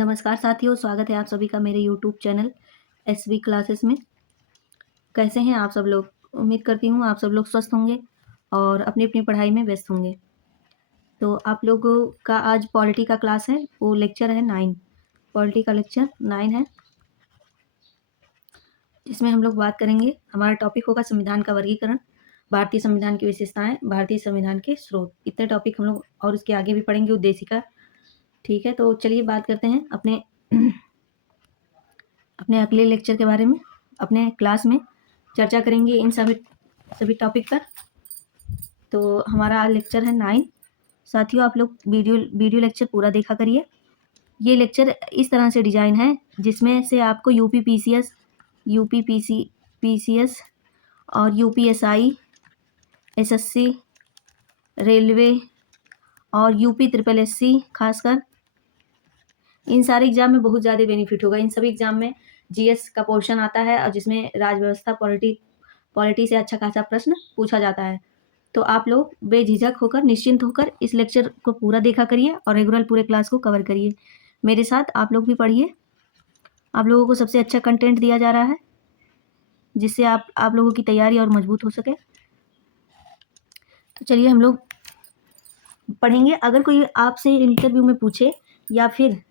नमस्कार साथियों, स्वागत है आप सभी का मेरे यूट्यूब चैनल एसबी क्लासेस में। कैसे हैं आप सब लोग? उम्मीद करती हूँ आप सब लोग स्वस्थ होंगे और अपनी अपनी पढ़ाई में व्यस्त होंगे। तो आप लोगों का आज पॉलिटी का क्लास है, वो लेक्चर है 9। पॉलिटी का लेक्चर 9 है, जिसमें हम लोग बात करेंगे। हमारा टॉपिक होगा संविधान का वर्गीकरण, भारतीय संविधान की विशेषताएं, भारतीय संविधान के स्रोत। इतने टॉपिक हम लोग और उसके आगे भी पढ़ेंगे, उद्देशिका। ठीक है, तो चलिए बात करते हैं अपने अगले लेक्चर के बारे में। अपने क्लास में चर्चा करेंगे इन सभी टॉपिक पर। तो हमारा आज लेक्चर है 9। साथियों, आप लोग वीडियो लेक्चर पूरा देखा करिए। ये लेक्चर इस तरह से डिज़ाइन है जिसमें से आपको यूपी और यूपीएसआई, एसएससी, रेलवे और यूपी ट्रिपल एससी, खासकर इन सारे एग्जाम में बहुत ज़्यादा बेनिफिट होगा। इन सभी एग्जाम में जीएस का पोर्शन आता है और जिसमें राज व्यवस्था, पॉलिटी से अच्छा खासा प्रश्न पूछा जाता है। तो आप लोग बेझिझक होकर, निश्चिंत होकर इस लेक्चर को पूरा देखा करिए और रेगुलर पूरे क्लास को कवर करिए। मेरे साथ आप लोग भी पढ़िए। आप लोगों को सबसे अच्छा कंटेंट दिया जा रहा है जिससे आप लोगों की तैयारी और मजबूत हो सके। तो चलिए हम लोग पढ़ेंगे। अगर कोई आपसे इंटरव्यू में पूछे या फिर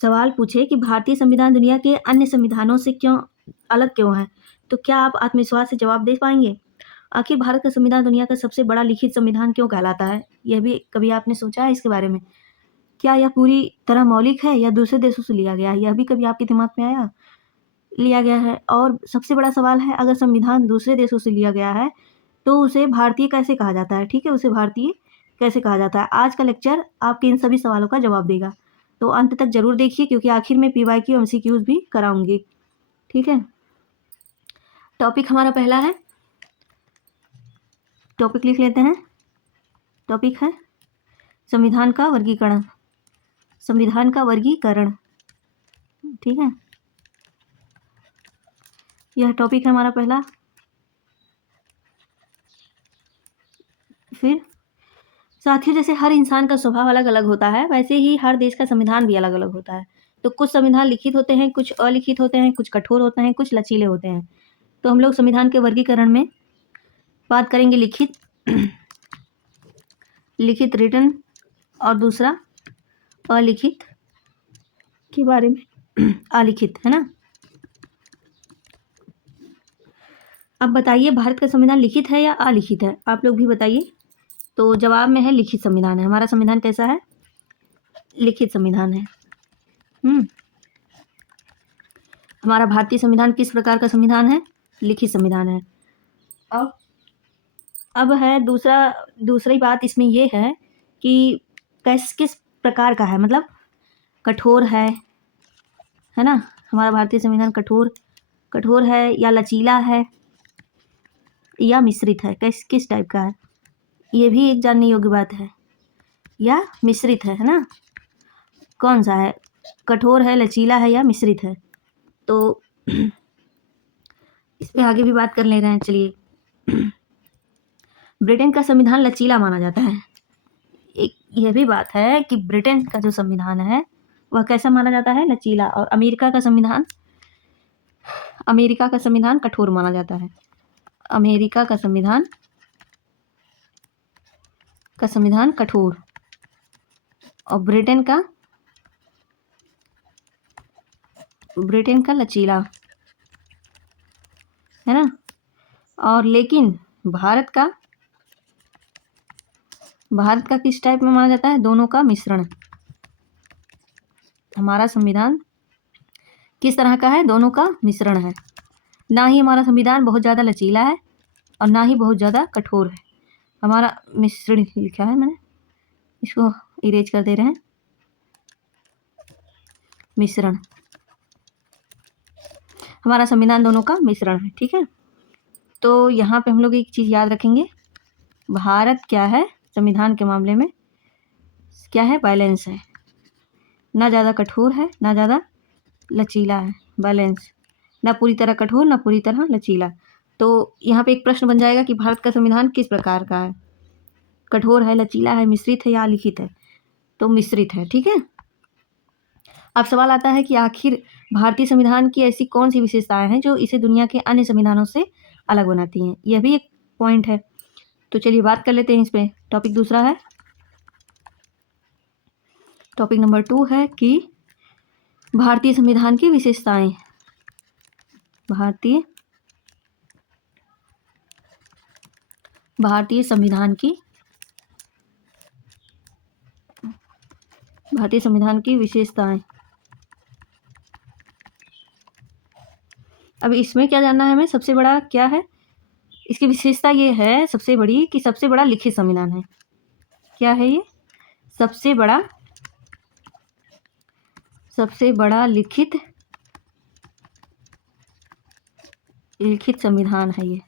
सवाल पूछे कि भारतीय संविधान दुनिया के अन्य संविधानों से अलग क्यों है, तो क्या आप आत्मविश्वास से जवाब दे पाएंगे? आखिर भारत का संविधान दुनिया का सबसे बड़ा लिखित संविधान क्यों कहलाता है? यह भी कभी आपने सोचा है इसके बारे में? क्या यह पूरी तरह मौलिक है या दूसरे देशों से लिया गया है? यह भी कभी आपके दिमाग में आया? लिया गया है। और सबसे बड़ा सवाल है, अगर संविधान दूसरे देशों से लिया गया है तो उसे भारतीय कैसे कहा जाता है? ठीक है, उसे भारतीय कैसे कहा जाता है? आज का लेक्चर आपके इन सभी सवालों का जवाब देगा, तो अंत तक जरूर देखिए, क्योंकि आखिर में पीवाईक्यू एमसीक्यूज भी कराऊंगी। ठीक है, टॉपिक हमारा पहला है। टॉपिक लिख लेते हैं। टॉपिक है संविधान का वर्गीकरण। संविधान का वर्गीकरण, ठीक है, यह टॉपिक है हमारा पहला। फिर साथियों, जैसे हर इंसान का स्वभाव अलग अलग होता है, वैसे ही हर देश का संविधान भी अलग अलग होता है। तो कुछ संविधान लिखित होते हैं, कुछ अलिखित होते हैं, कुछ कठोर होते हैं, कुछ लचीले होते हैं। तो हम लोग संविधान के वर्गीकरण में बात करेंगे लिखित, रिटन, और दूसरा अलिखित के बारे में। अलिखित है ना। अब बताइए, भारत का संविधान लिखित है या अलिखित है? आप लोग भी बताइए। तो जवाब में है लिखित संविधान है। हमारा संविधान कैसा है? लिखित संविधान है। हमारा भारतीय संविधान किस प्रकार का संविधान है? लिखित संविधान है। अब है दूसरी बात इसमें ये है कि किस प्रकार का है, मतलब कठोर है ना? हमारा भारतीय संविधान कठोर है या लचीला है या मिश्रित है? किस टाइप का है? ये भी एक जानने योग्य बात है। या मिश्रित है ना? कौन सा है? कठोर है, लचीला है या मिश्रित है? तो इस पे आगे भी बात कर ले रहे हैं। चलिए, ब्रिटेन का संविधान लचीला माना जाता है। एक यह भी बात है कि ब्रिटेन का जो संविधान है वह कैसा माना जाता है? लचीला। और अमेरिका का संविधान कठोर माना जाता है। अमेरिका का संविधान कठोर, और ब्रिटेन का लचीला, है ना? और लेकिन भारत का किस टाइप में माना जाता है? दोनों का मिश्रण। हमारा संविधान किस तरह का है? दोनों का मिश्रण है। ना ही हमारा संविधान बहुत ज़्यादा लचीला है और ना ही बहुत ज़्यादा कठोर है। हमारा मिश्रण लिखा है मैंने, इसको इरेज कर दे रहे हैं। मिश्रण, हमारा संविधान दोनों का मिश्रण है। ठीक है, तो यहाँ पे हम लोग एक चीज़ याद रखेंगे, भारत क्या है संविधान के मामले में? क्या है? बैलेंस है। ना ज़्यादा कठोर है, ना ज़्यादा लचीला है। बैलेंस, ना पूरी तरह कठोर, ना पूरी तरह लचीला। तो यहाँ पे एक प्रश्न बन जाएगा कि भारत का संविधान किस प्रकार का है? कठोर है, लचीला है, मिश्रित है या लिखित है? तो मिश्रित है। ठीक है, अब सवाल आता है कि आखिर भारतीय संविधान की ऐसी कौन सी विशेषताएं हैं जो इसे दुनिया के अन्य संविधानों से अलग बनाती हैं। यह भी एक पॉइंट है। तो चलिए बात कर लेते हैं इस पे। टॉपिक दूसरा है, टॉपिक नंबर 2 है कि भारतीय संविधान की विशेषताएं। भारतीय संविधान की विशेषताएं। अब इसमें क्या जानना है हमें, सबसे बड़ा क्या है, इसकी विशेषता ये है सबसे बड़ी कि सबसे बड़ा लिखित संविधान है। क्या है ये? सबसे बड़ा लिखित संविधान है। ये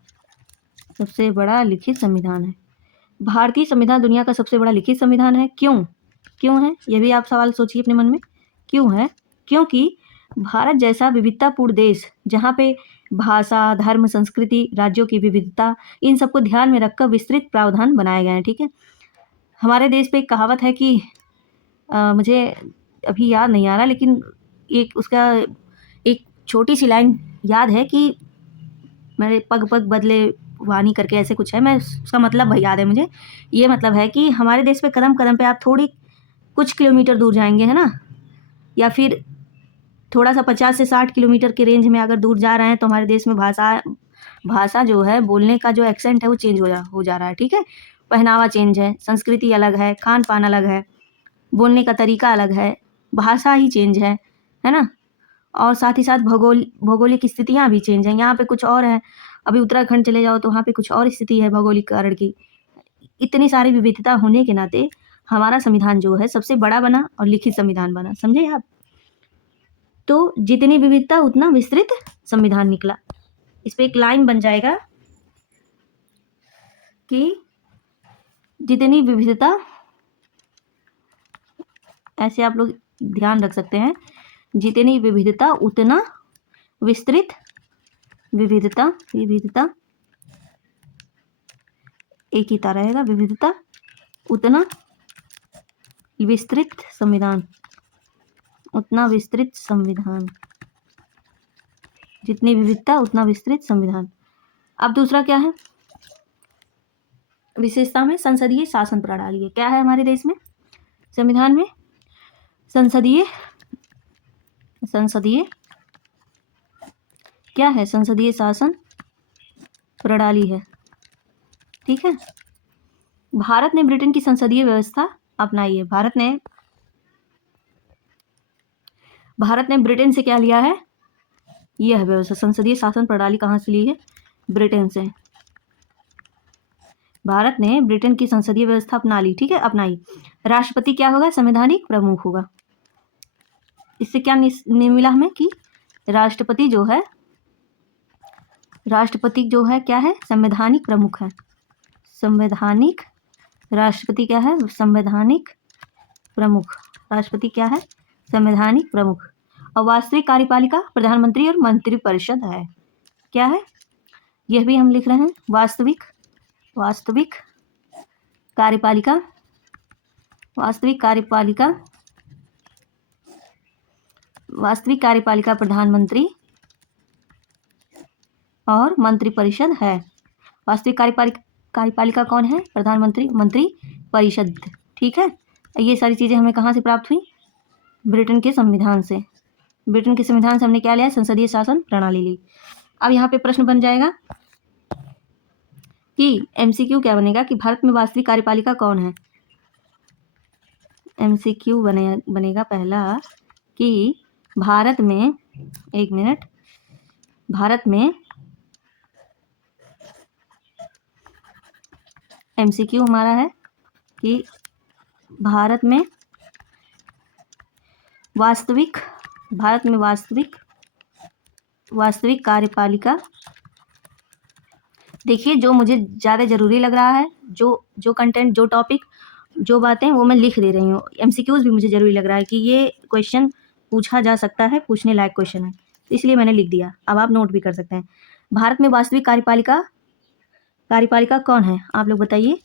सबसे बड़ा लिखित संविधान है। भारतीय संविधान दुनिया का सबसे बड़ा लिखित संविधान है। क्यों है? ये भी आप सवाल सोचिए अपने मन में, क्यों है? क्योंकि भारत जैसा विविधतापूर्ण देश, जहाँ पे भाषा, धर्म, संस्कृति, राज्यों की विविधता, इन सबको ध्यान में रखकर विस्तृत प्रावधान बनाए गए हैं। ठीक है, हमारे देश पे एक कहावत है कि मुझे अभी याद नहीं आ रहा, लेकिन उसका एक छोटी सी लाइन याद है कि मेरे पग पग बदले वानी करके ऐसे कुछ है, मैं उसका मतलब याद है मुझे। ये मतलब है कि हमारे देश पे कदम कदम पे आप थोड़ी कुछ किलोमीटर दूर जाएंगे, है ना, या फिर थोड़ा सा 50 से 60 किलोमीटर के रेंज में अगर दूर जा रहे हैं, तो हमारे देश में भाषा जो है, बोलने का जो एक्सेंट है वो चेंज हो जा रहा है। ठीक है, पहनावा चेंज है, संस्कृति अलग है, खान पान अलग है, बोलने का तरीका अलग है, भाषा ही चेंज है ना। और साथ ही साथ भौगोलिक स्थितियाँ भी चेंज हैं। यहाँ पे कुछ और है, अभी उत्तराखंड चले जाओ तो वहाँ पे कुछ और स्थिति है भौगोलिक कारण की। इतनी सारी विविधता होने के नाते हमारा संविधान जो है सबसे बड़ा बना और लिखित संविधान बना, समझे आप। तो जितनी विविधता उतना विस्तृत संविधान निकला। इस पे एक लाइन बन जाएगा कि जितनी विविधता, ऐसे आप लोग ध्यान रख सकते हैं, जितनी विविधता उतना विस्तृत, विविधता एक ही तरह रहेगा, विविधता उतना विस्तृत संविधान, जितनी विविधता उतना विस्तृत संविधान। अब दूसरा क्या है विशेषता में, संसदीय शासन प्रणाली है। क्या है हमारे देश में संविधान में? संसदीय क्या है? संसदीय शासन प्रणाली है। ठीक है, भारत ने ब्रिटेन की संसदीय व्यवस्था अपनाई है। भारत ने ब्रिटेन से क्या लिया है? यह व्यवस्था, संसदीय शासन प्रणाली कहाँ से ली है? ब्रिटेन से। भारत ने ब्रिटेन की संसदीय व्यवस्था अपना ली। ठीक है, अपनाई। राष्ट्रपति क्या होगा? संवैधानिक प्रमुख होगा। इससे क्या मिला हमें कि राष्ट्रपति जो है क्या है? संवैधानिक प्रमुख है। संवैधानिक राष्ट्रपति क्या है? संवैधानिक प्रमुख। राष्ट्रपति क्या है? संवैधानिक प्रमुख। और वास्तविक कार्यपालिका प्रधानमंत्री और मंत्रिपरिषद है। क्या है? यह भी हम लिख रहे हैं, वास्तविक कार्यपालिका प्रधानमंत्री और मंत्रिपरिषद है। वास्तविक कार्यपालिका कौन है? प्रधानमंत्री, मंत्रिपरिषद। ठीक है, ये सारी चीज़ें हमें कहाँ से प्राप्त हुई? ब्रिटेन के संविधान से। ब्रिटेन के संविधान से हमने क्या लिया? संसदीय शासन प्रणाली ली। अब यहाँ पे प्रश्न बन जाएगा कि MCQ क्या बनेगा कि भारत में वास्तविक कार्यपालिका कौन है? MCQ बनेगा पहला कि भारत में, एक मिनट, भारत में MCQ हमारा है कि भारत में वास्तविक कार्यपालिका। देखिए, जो मुझे ज़्यादा ज़रूरी लग रहा है, जो कंटेंट, जो टॉपिक, जो बातें, वो मैं लिख दे रही हूँ। MCQs भी मुझे ज़रूरी लग रहा है कि ये क्वेश्चन पूछा जा सकता है, पूछने लायक क्वेश्चन है, इसलिए मैंने लिख दिया। अब आप नोट भी कर सकते हैं। भारत में वास्तविक कार्यपालिका कौन है? आप लोग बताइए।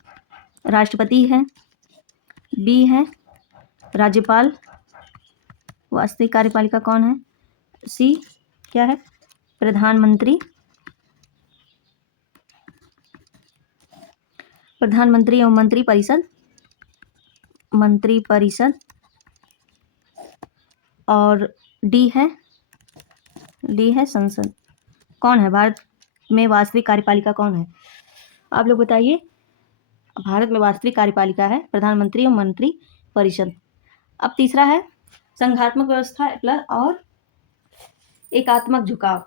राष्ट्रपति है, B है राज्यपाल, वास्तविक कार्यपालिका कौन है? सी क्या है? प्रधानमंत्री। प्रधानमंत्री एवं मंत्रिपरिषद, मंत्रिपरिषद। और डी है संसद। कौन है भारत में वास्तविक कार्यपालिका कौन है? आप लोग बताइए। भारत में वास्तविक कार्यपालिका है प्रधानमंत्री एवं मंत्री परिषद। अब तीसरा है संघात्मक व्यवस्था प्लस और एकात्मक झुकाव।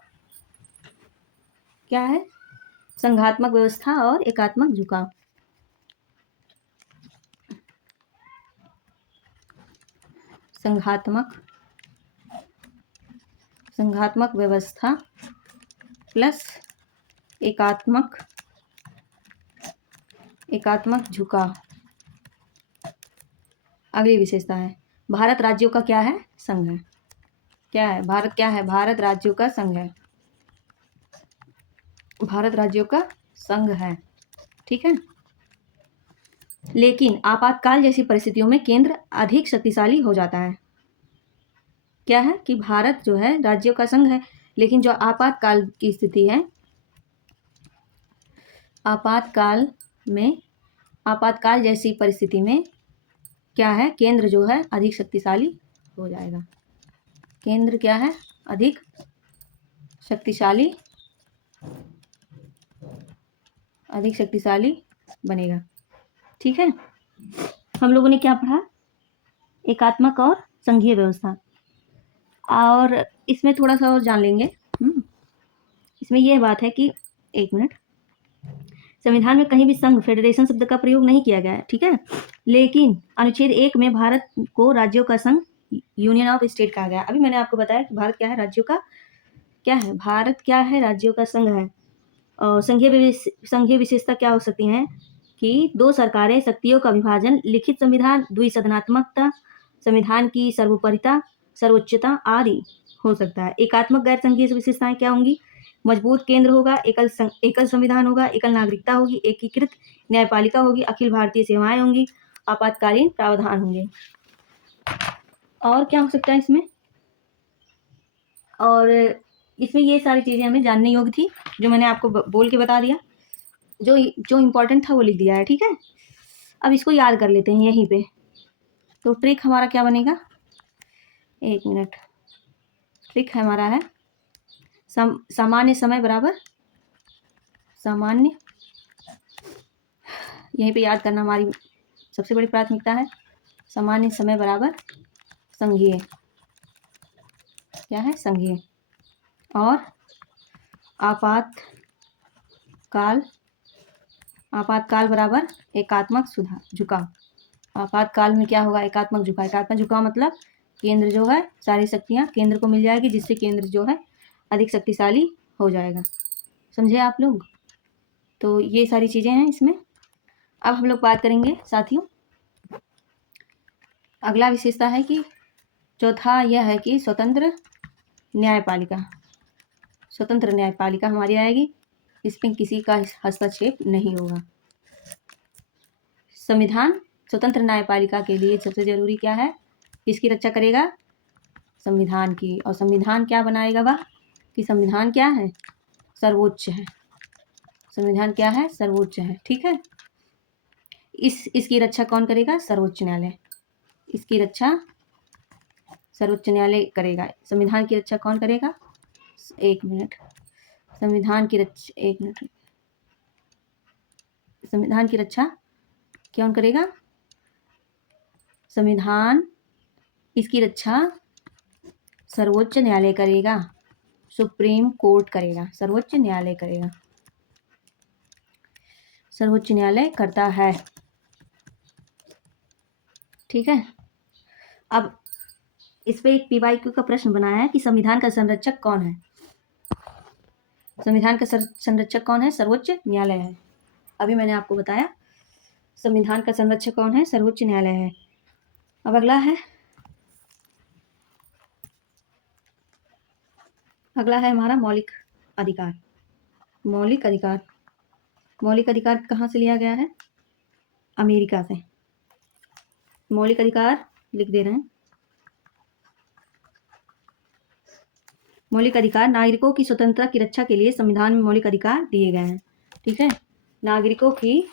क्या है? संघात्मक व्यवस्था और एकात्मक झुकाव। संघात्मक व्यवस्था प्लस एकात्मक झुकाव। अगली विशेषता है भारत राज्यों का क्या है? संघ है। क्या है? भारत क्या है? भारत राज्यों का संघ है। भारत राज्यों का संघ है। ठीक है। लेकिन आपातकाल जैसी परिस्थितियों में केंद्र अधिक शक्तिशाली हो जाता है। क्या है कि भारत जो है राज्यों का संघ है, लेकिन जो आपातकाल की स्थिति है, आपातकाल जैसी परिस्थिति में क्या है? केंद्र जो है अधिक शक्तिशाली हो जाएगा। केंद्र क्या है? अधिक शक्तिशाली बनेगा। ठीक है। हम लोगों ने क्या पढ़ा? एकात्मक और संघीय व्यवस्था। और इसमें थोड़ा सा और जान लेंगे। इसमें यह बात है कि एक मिनट, संविधान में कहीं भी संघ फेडरेशन शब्द का प्रयोग नहीं किया गया है। ठीक है। लेकिन अनुच्छेद 1 में भारत को राज्यों का संघ यूनियन ऑफ स्टेट कहा गया। अभी मैंने आपको बताया कि भारत क्या है? राज्यों का क्या है? भारत क्या है? राज्यों का संघ है। और संघीय विशेषता क्या हो सकती हैं कि 2 सरकारें, शक्तियों का विभाजन, लिखित संविधान, द्विसदनात्मकता, संविधान की सर्वोपरिता, सर्वोच्चता आदि हो सकता है। एकात्मक गैर संघीय विशेषताएं क्या होंगी? मजबूत केंद्र होगा, एकल संविधान होगा, एकल नागरिकता होगी, एकीकृत न्यायपालिका होगी, अखिल भारतीय सेवाएं होंगी, आपातकालीन प्रावधान होंगे। और क्या हो सकता है इसमें? और इसमें ये सारी चीज़ें हमें जानने योग्य थी, जो मैंने आपको बोल के बता दिया। जो इम्पोर्टेंट था वो लिख दिया है। ठीक है। अब इसको याद कर लेते हैं यहीं पे। तो ट्रिक हमारा क्या बनेगा? एक मिनट। ट्रिक हमारा है सामान्य समय बराबर सामान्य, यहीं पे याद करना हमारी सबसे बड़ी प्राथमिकता है। सामान्य समय बराबर संघीय। क्या है? संघीय। और आपातकाल बराबर एकात्मक झुकाव। आपातकाल में क्या होगा? एकात्मक झुकाव। एकात्मक झुकाव मतलब केंद्र जो है, सारी शक्तियां केंद्र को मिल जाएगी, जिससे केंद्र जो है अधिक शक्तिशाली हो जाएगा। समझे आप लोग? तो ये सारी चीज़ें हैं इसमें। अब हम लोग बात करेंगे साथियों, अगला विशेषता है कि चौथा यह है कि स्वतंत्र न्यायपालिका हमारी आएगी। इसमें किसी का हस्तक्षेप नहीं होगा। संविधान स्वतंत्र न्यायपालिका के लिए सबसे जरूरी क्या है? किसकी रक्षा करेगा? संविधान की। और संविधान क्या बनाएगा वह? कि संविधान क्या है? सर्वोच्च है। संविधान क्या है? सर्वोच्च है। ठीक है। इसकी रक्षा कौन करेगा? सर्वोच्च न्यायालय। इसकी रक्षा सर्वोच्च न्यायालय करेगा। संविधान की रक्षा कौन करेगा? एक मिनट। संविधान की रक्षा कौन करेगा? संविधान, इसकी रक्षा सर्वोच्च न्यायालय करेगा। सुप्रीम कोर्ट करेगा। सर्वोच्च न्यायालय करेगा। सर्वोच्च न्यायालय करता है। ठीक है। अब इस पे एक PYQ का प्रश्न बनाया है कि संविधान का संरक्षक कौन है? संविधान का संरक्षक कौन है? सर्वोच्च न्यायालय है। अभी मैंने आपको बताया संविधान का संरक्षक कौन है? सर्वोच्च न्यायालय है। अब अगला है हमारा मौलिक अधिकार। मौलिक अधिकार कहाँ से लिया गया है? अमेरिका से। मौलिक अधिकार लिख दे रहे हैं। मौलिक अधिकार नागरिकों की स्वतंत्रता की रक्षा के लिए संविधान में मौलिक अधिकार दिए गए हैं। ठीक है, नागरिकों की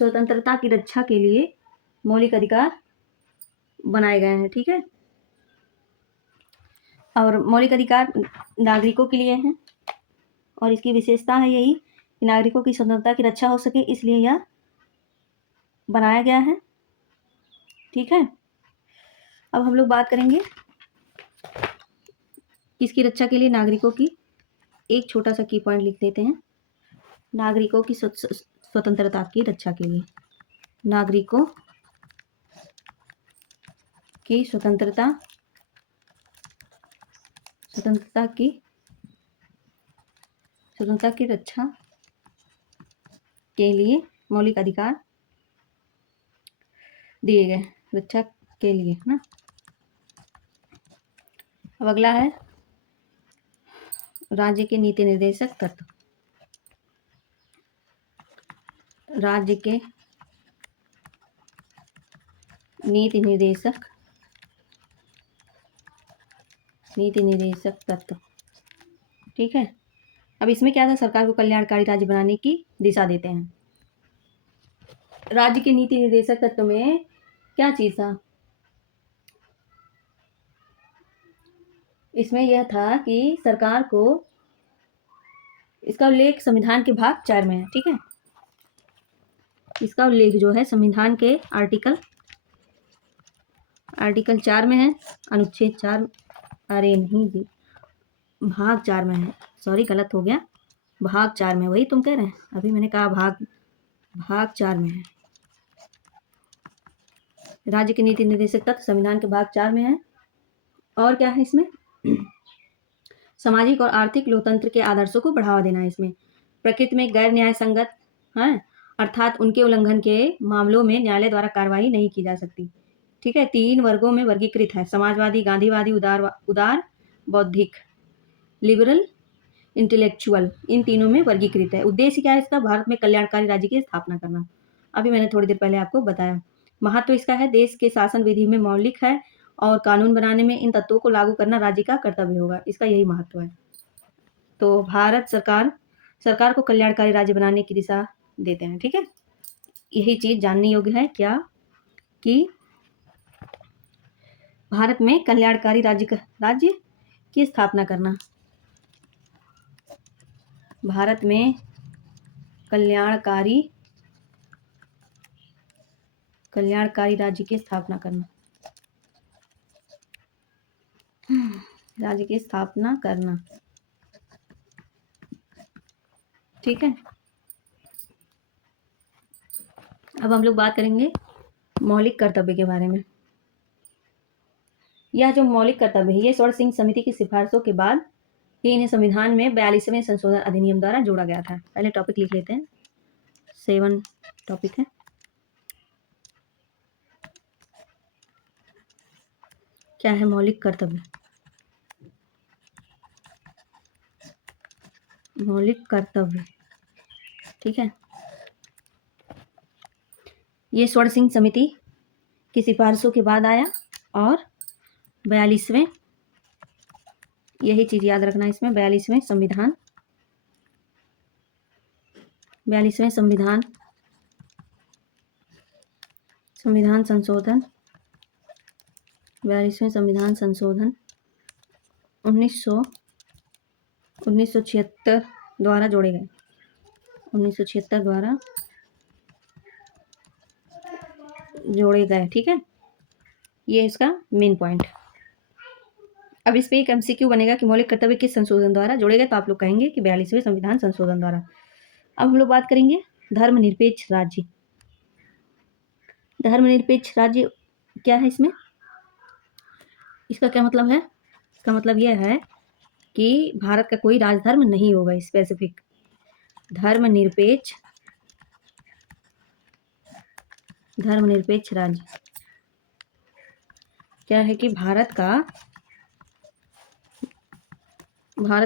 स्वतंत्रता की रक्षा के लिए मौलिक अधिकार बनाए गए हैं। ठीक है, और मौलिक अधिकार नागरिकों के लिए हैं और इसकी विशेषता है यही कि नागरिकों की स्वतंत्रता की रक्षा हो सके, इसलिए यह बनाया गया है। ठीक है, अब हम लोग बात करेंगे किसकी रक्षा के लिए, नागरिकों की। एक छोटा सा की पॉइंट लिख देते हैं, नागरिकों की स्वतंत्रता की रक्षा के लिए। नागरिकों की स्वतंत्रता की रक्षा के लिए मौलिक अधिकार दिए गए, रक्षा के लिए ना। अब अगला है राज्य के नीति निर्देशक तत्व। राज्य के नीति निर्देशक तत्व। ठीक है, अब इसमें क्या था, सरकार को कल्याणकारी राज्य बनाने की दिशा देते हैं। राज्य के नीति निर्देशक तत्व में क्या चीज था, इसमें यह था कि सरकार को, इसका उल्लेख संविधान के भाग 4 में है। ठीक है, इसका उल्लेख जो है संविधान के आर्टिकल 4 में है, अनुच्छेद 4, अरे नहीं जी, भाग 4 में है, सॉरी गलत हो गया, भाग 4 में, वही तुम कह रहे हैं, अभी मैंने कहा भाग 4 में है। राज्य के नीति निर्देशक तत्व संविधान के भाग 4 में है। और क्या है इसमें, सामाजिक और आर्थिक लोकतंत्र के आदर्शों को बढ़ावा देना है इसमें। प्रकृति में गैर न्याय संगत है, अर्थात उनके उल्लंघन के मामलों में न्यायालय द्वारा कार्रवाई नहीं की जा सकती। ठीक है, 3 वर्गों में वर्गीकृत है, समाजवादी, गांधीवादी, उदार बौद्धिक, लिबरल, इंटेलेक्चुअल, इन तीनों में वर्गीकृत है। उद्देश्य क्या है इसका, भारत में कल्याणकारी राज्य की स्थापना करना। अभी मैंने थोड़ी देर पहले आपको बताया। महत्व इसका है, देश के शासन विधि में मौलिक है और कानून बनाने में इन तत्वों को लागू करना राज्य का कर्तव्य होगा, इसका यही महत्व है। तो भारत सरकार को कल्याणकारी राज्य बनाने की दिशा देते हैं। ठीक है, यही चीज जानने योग्य है क्या, कि भारत में कल्याणकारी राज्य की स्थापना करना, भारत में कल्याणकारी राज्य की स्थापना करना, राज्य की स्थापना करना। ठीक है, अब हम लोग बात करेंगे मौलिक कर्तव्य के बारे में। यह जो मौलिक कर्तव्य है, ये स्वर्ण सिंह समिति की सिफारिशों के बाद ही इन्हें संविधान में 42वें संशोधन अधिनियम द्वारा जोड़ा गया था। पहले टॉपिक लिख लेते हैं, 7 टॉपिक है। क्या है मौलिक कर्तव्य, मौलिक कर्तव्य। ठीक है, ये स्वर्ण सिंह समिति की सिफारिशों के बाद आया और 42वें, यही चीज याद रखना इसमें, 42वें संविधान 42वें संविधान संशोधन 42वें संविधान संशोधन 1976 द्वारा जोड़े गए, 1976 द्वारा जोड़े गए। ठीक है, ये इसका मेन पॉइंट। अब इस पे एक एमसीक्यू बनेगा कि मौलिक कर्तव्य किस संशोधन द्वारा जोड़े गए, तो आप लोग कहेंगे कि 42वें संविधान संशोधन द्वारा। अब हम लोग बात करेंगे धर्मनिरपेक्ष राज्य। धर्मनिरपेक्ष राज्य क्या है इसमें, इसका क्या मतलब है, इसका मतलब यह है कि भारत का कोई राजधर्म नहीं होगा स्पेसिफिक। धर्मनिरपेक्ष राज्य क्या है कि भारत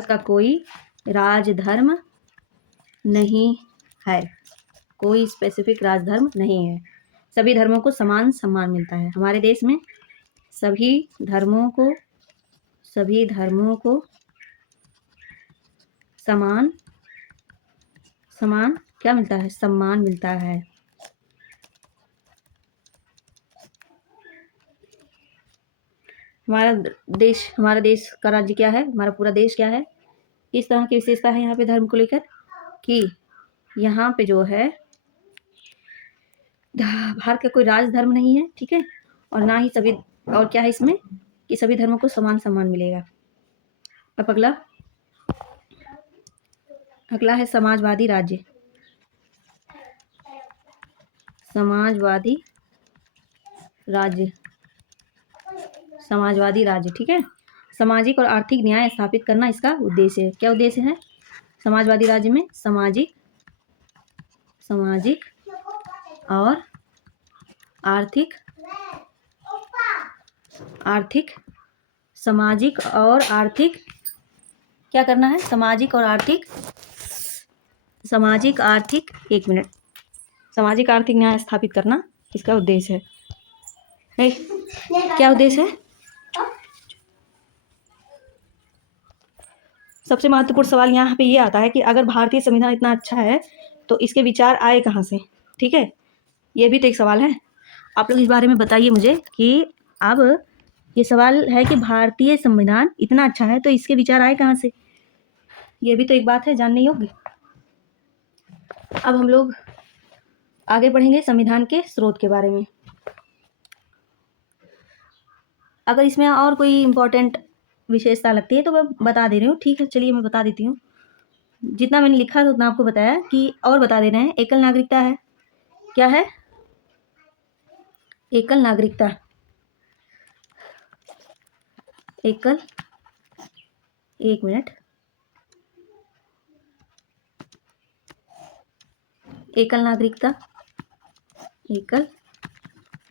का कोई राजधर्म नहीं है, कोई स्पेसिफिक राजधर्म नहीं है। सभी धर्मों को समान सम्मान मिलता है हमारे देश में, सभी धर्मों को सभी धर्मों को समान क्या मिलता है? सम्मान मिलता है। हमारा देश का राज्य क्या है? हमारा पूरा देश क्या है? किस तरह की विशेषता है यहाँ पे धर्म को लेकर कि यहाँ पे जो है भारत का कोई राज धर्म नहीं है, ठीक है, और ना ही सभी, और क्या है इसमें कि सभी धर्मों को समान सम्मान मिलेगा। अब अगला है समाजवादी राज्य। समाजवादी राज्य, ठीक है। सामाजिक और आर्थिक न्याय स्थापित करना इसका उद्देश्य है। क्या उद्देश्य है समाजवादी राज्य में? सामाजिक और आर्थिक क्या करना है? सामाजिक आर्थिक न्याय स्थापित करना इसका उद्देश्य है। क्या उद्देश्य है? सबसे महत्वपूर्ण सवाल यहाँ पे ये आता है कि अगर भारतीय संविधान इतना अच्छा है तो इसके विचार आए कहाँ से, ठीक है, ये भी तो एक सवाल है। आप लोग इस बारे में बताइए मुझे कि अब ये सवाल है कि भारतीय संविधान इतना अच्छा है तो इसके विचार आए कहाँ से, ये भी तो एक बात है जानने योग्य। अब हम लोग आगे बढ़ेंगे संविधान के स्रोत के बारे में। अगर इसमें और कोई इम्पोर्टेंट विशेषता लगती है तो मैं बता दे रही हूँ, ठीक है, चलिए मैं बता देती हूँ। जितना मैंने लिखा था उतना आपको बताया कि और बता दे रहे हैं। एकल नागरिकता है। क्या है? एकल नागरिकता। एकल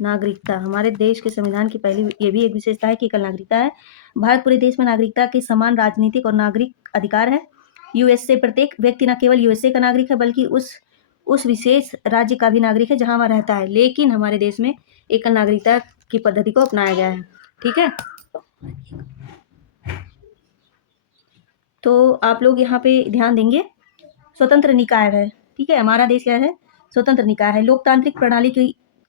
नागरिकता हमारे देश के संविधान की पहली ये भी एक विशेषता है कि एकल नागरिकता है। भारत पूरे देश में नागरिकता के समान राजनीतिक और नागरिक अधिकार है। यूएसए प्रत्येक व्यक्ति न केवल यूएसए का नागरिक है बल्कि उस विशेष राज्य का भी नागरिक है जहां वह रहता है। लेकिन हमारे देश में एकल नागरिकता की पद्धति को अपनाया गया है, ठीक है। तो आप लोग यहाँ पे ध्यान देंगे। स्वतंत्र निकाय है, ठीक है। हमारा देश क्या है? स्वतंत्र निकाय है। लोकतांत्रिक प्रणाली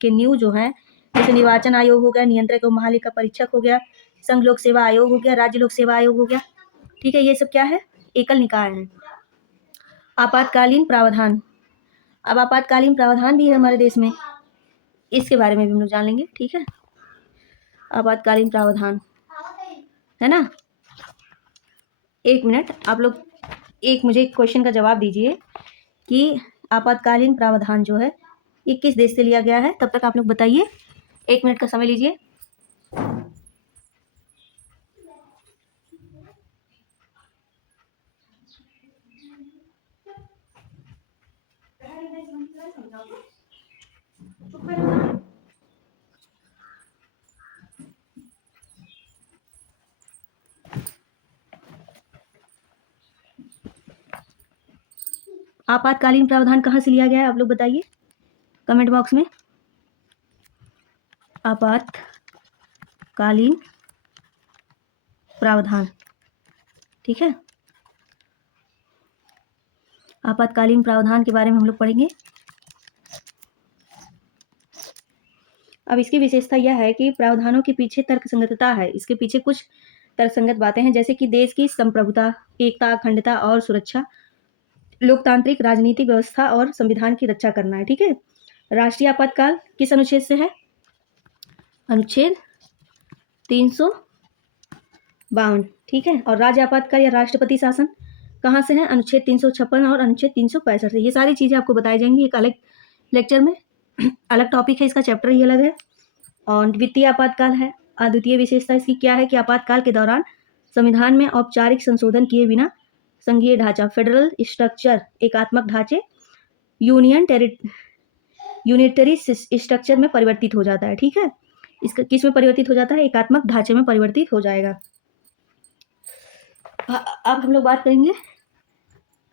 के नींव जो है जैसे निर्वाचन आयोग हो गया, नियंत्रक और महालेखा परीक्षक हो गया, संघ लोक सेवा आयोग हो गया, राज्य लोक सेवा आयोग हो गया, ठीक है। ये सब क्या है? एकल निकाय है। आपातकालीन प्रावधान। अब आपातकालीन प्रावधान भी है हमारे देश में, इसके बारे में भी हम लोग जान लेंगे, ठीक है। आपातकालीन प्रावधान है ना। एक मिनट, आप लोग मुझे एक क्वेश्चन का जवाब दीजिए कि आपातकालीन प्रावधान जो है ये किस देश से लिया गया है। तब तक आप लोग बताइए, 1 मिनट का समय लीजिए। आपातकालीन प्रावधान कहाँ से लिया गया है आप लोग बताइए कमेंट बॉक्स में। आपातकालीन प्रावधान, ठीक है। आपातकालीन प्रावधान के बारे में हम लोग पढ़ेंगे। अब इसकी विशेषता यह है कि प्रावधानों के पीछे तर्कसंगतता है। इसके पीछे कुछ तर्कसंगत बातें हैं जैसे कि देश की संप्रभुता, एकता, अखंडता और सुरक्षा, लोकतांत्रिक राजनीतिक व्यवस्था और संविधान की रक्षा करना है, ठीक है। राष्ट्रीय आपातकाल किस अनुच्छेद से है? अनुच्छेद 352, ठीक है। और राज्य आपातकाल या राष्ट्रपति शासन कहाँ से है? अनुच्छेद 356 और अनुच्छेद 365 से। ये सारी चीज़ें आपको बताई जाएंगी एक अलग लेक्चर में, अलग टॉपिक है, इसका चैप्टर ही अलग है। और द्वितीय आपातकाल है। अद्वितीय विशेषता इसकी क्या है कि आपातकाल के दौरान संविधान में औपचारिक संशोधन किए बिना संघीय ढांचा, फेडरल स्ट्रक्चर, एकात्मक ढांचे, यूनिटरी स्ट्रक्चर में परिवर्तित हो जाता है, ठीक है। इसका किस में परिवर्तित हो जाता है? एकात्मक ढांचे में परिवर्तित हो जाएगा। अब हम लोग बात करेंगे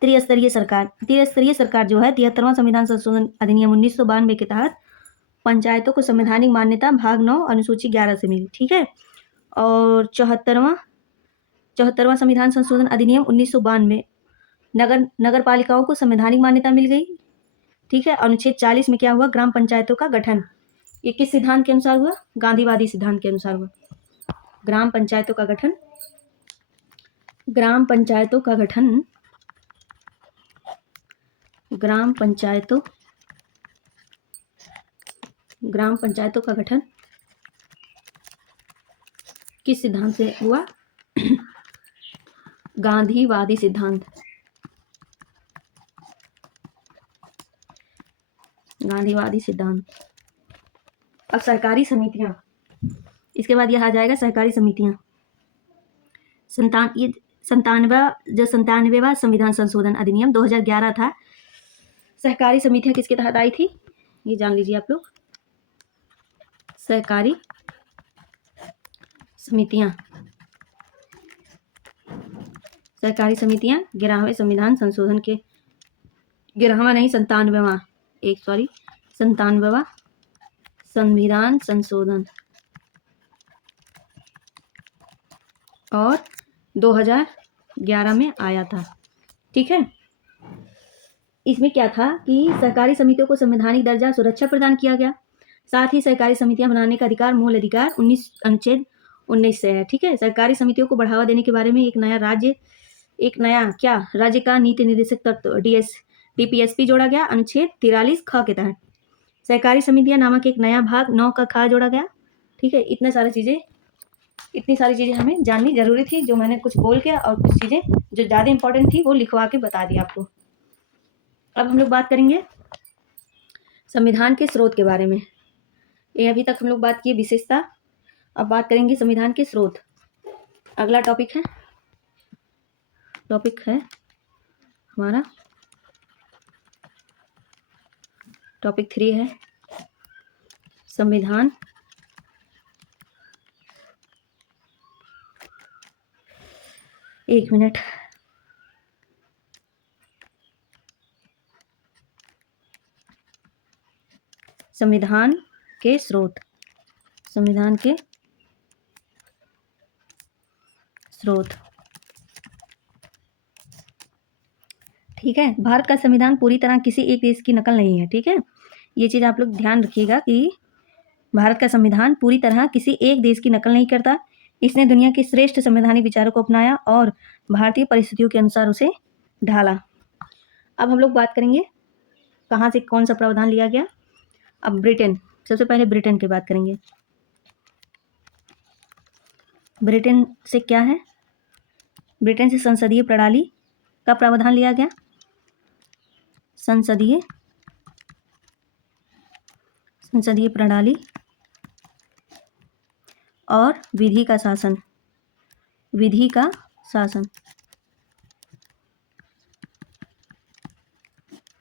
त्रिस्तरीय सरकार। त्रिस्तरीय सरकार जो है 73वां संविधान संशोधन अधिनियम 1992 के तहत पंचायतों को संवैधानिक मान्यता भाग 9 अनुसूची 11 से मिली, ठीक है। और 74वां 74वां संविधान संशोधन अधिनियम 1992, नगर पालिकाओं को संवैधानिक मान्यता मिल गई। ठीक है। अनुच्छेद 40 में क्या हुआ? ग्राम पंचायतों का गठन। ये किस सिद्धांत के अनुसार हुआ? गांधीवादी सिद्धांत के अनुसार हुआ। ग्राम पंचायतों का गठन, ग्राम पंचायतों का गठन, ग्राम पंचायतों का गठन किस सिद्धांत से हुआ? गांधीवादी सिद्धांत, गांधीवादी सिद्धांत। अब सहकारी समितियां, इसके बाद यह आ जाएगा सहकारी समितियां। 97वां संविधान संशोधन अधिनियम 2011 था। सहकारी समितियां किसके तहत आई थी? ये जान लीजिए आप लोग। सहकारी समितियां, 11वें संविधान संशोधन के, 11वां नहीं 97वां, 97वां संविधान संशोधन और 2011 में आया था। ठीक है। इसमें क्या था कि सहकारी समितियों को संवैधानिक दर्जा सुरक्षा प्रदान किया गया। साथ ही सहकारी समितियां बनाने का अधिकार मूल अधिकार अनुच्छेद 19 से है। ठीक है। सहकारी समितियों को बढ़ावा देने के बारे में एक नया राज्य का नीति निर्देशक तत्व DPSP जोड़ा गया अनुच्छेद 43 ख के तहत। सहकारी समितियां नामक एक नया भाग 9 का ख जोड़ा गया। ठीक है। इतनी सारी चीजें हमें जाननी जरूरी थी, जो मैंने कुछ बोल के और कुछ चीजें जो ज्यादा इंपॉर्टेंट थी वो लिखवा के बता दी आपको। अब हम लोग बात करेंगे संविधान के स्रोत के बारे में। ये अभी तक हम लोग बात किए विशेषता, अब बात करेंगे संविधान के स्रोत। अगला टॉपिक है हमारा टॉपिक 3 है संविधान एक मिनट। संविधान के स्रोत, संविधान के स्रोत। ठीक है। भारत का संविधान पूरी तरह किसी एक देश की नकल नहीं है। ठीक है। ये चीज़ आप लोग ध्यान रखिएगा कि भारत का संविधान पूरी तरह किसी एक देश की नकल नहीं करता। इसने दुनिया के श्रेष्ठ संवैधानिक विचारों को अपनाया और भारतीय परिस्थितियों के अनुसार उसे ढाला। अब हम लोग बात करेंगे कहाँ से कौन सा प्रावधान लिया गया। अब ब्रिटेन, सबसे पहले ब्रिटेन की बात करेंगे। ब्रिटेन से क्या है? ब्रिटेन से संसदीय प्रणाली का प्रावधान लिया गया। संसदीय प्रणाली और विधि का शासन,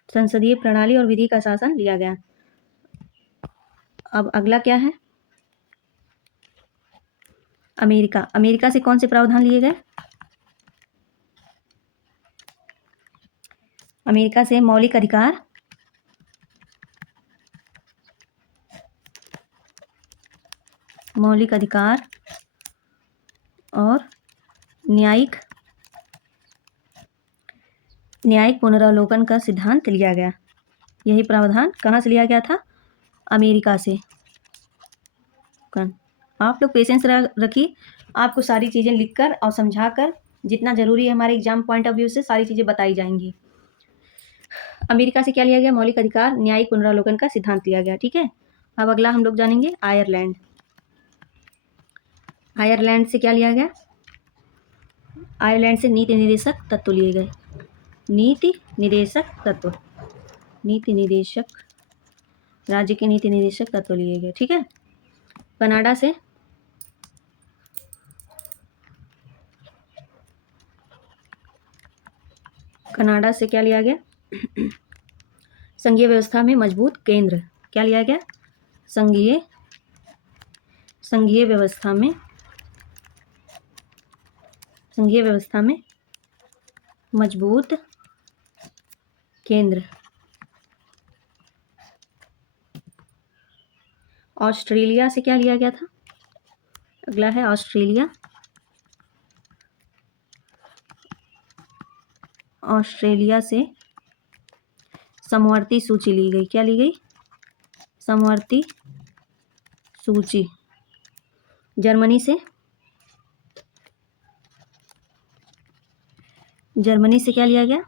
संसदीय प्रणाली और विधि का शासन लिया गया। अब अगला क्या है? अमेरिका से कौन से प्रावधान लिए गए? अमेरिका से मौलिक अधिकार और न्यायिक पुनरावलोकन का सिद्धांत लिया गया। यही प्रावधान कहाँ से लिया गया था? अमेरिका से। आप लोग पेशेंस रखिए, आपको सारी चीज़ें लिखकर और समझाकर जितना ज़रूरी है हमारे एग्जाम पॉइंट ऑफ व्यू से सारी चीज़ें बताई जाएंगी। अमेरिका से क्या लिया गया? मौलिक अधिकार, न्यायिक पुनरावलोकन का सिद्धांत लिया गया। ठीक है। अब अगला हम लोग जानेंगे आयरलैंड। आयरलैंड से क्या लिया गया? आयरलैंड से नीति निर्देशक तत्व लिए गए। राज्य के नीति निर्देशक तत्व लिए गए। ठीक है। कनाडा से क्या लिया गया? संघीय व्यवस्था में मजबूत केंद्र। क्या लिया गया? संघीय व्यवस्था में मजबूत केंद्र। ऑस्ट्रेलिया से क्या लिया गया था? अगला है ऑस्ट्रेलिया ऑस्ट्रेलिया से समवर्ती सूची ली गई। क्या ली गई? समवर्ती सूची। जर्मनी से क्या लिया गया?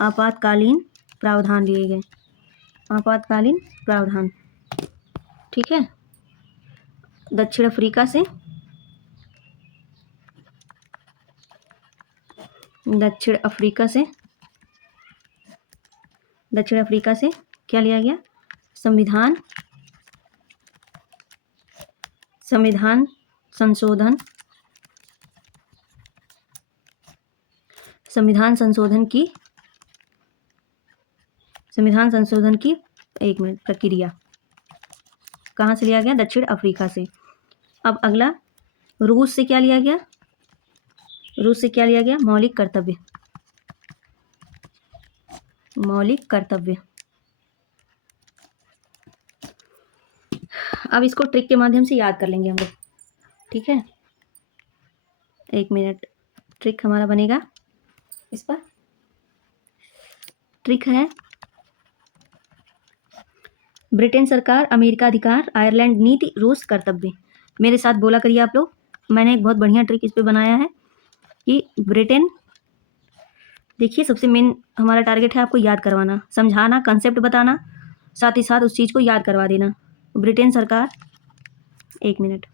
आपातकालीन प्रावधान लिए गए। आपातकालीन प्रावधान, ठीक है। दक्षिण अफ्रीका से क्या लिया गया? संविधान संशोधन की प्रक्रिया। कहाँ से लिया गया? दक्षिण अफ्रीका से। अब अगला, रूस से क्या लिया गया? मौलिक कर्तव्य। अब इसको ट्रिक के माध्यम से याद कर लेंगे हम लोग, ठीक है। 1 मिनट, ट्रिक हमारा बनेगा इस पर। ट्रिक है, ब्रिटेन सरकार, अमेरिका अधिकार, आयरलैंड नीति, रूस कर्तव्य। मेरे साथ बोला करिए आप लोग। मैंने एक बहुत बढ़िया ट्रिक इस पे बनाया है कि ब्रिटेन, देखिए सबसे मेन हमारा टारगेट है आपको याद करवाना, समझाना, कंसेप्ट बताना, साथ ही साथ उस चीज़ को याद करवा देना। ब्रिटेन सरकार, 1 मिनट,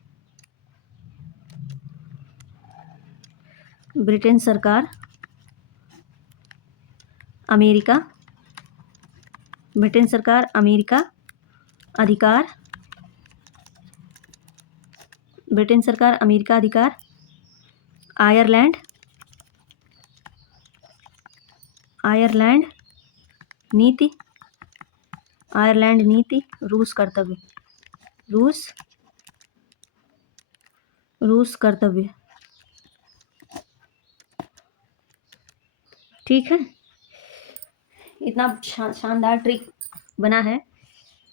ब्रिटेन सरकार, अमेरिका अधिकार, ब्रिटेन सरकार अमेरिका अधिकार, आयरलैंड नीति, रूस कर्तव्य, ठीक है। इतना शानदार ट्रिक बना है,